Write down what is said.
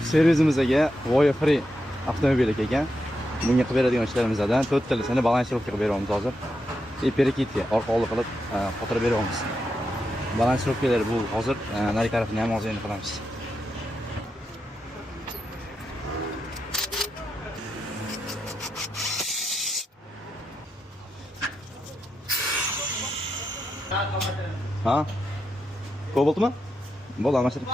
Servisimizga Voya Free avtomobili kelgan. Bunga qilib beradigan ishlarimizdan 4 talasini balansirovka qilib beramiz hozir. Perekitga orqa-old qilib qotirib beramiz. Balansirovkalar bu hozir nari tarafini ham hozir endi qilamiz. Ha? Kobaltmi? Bo'ldi, almashtirib.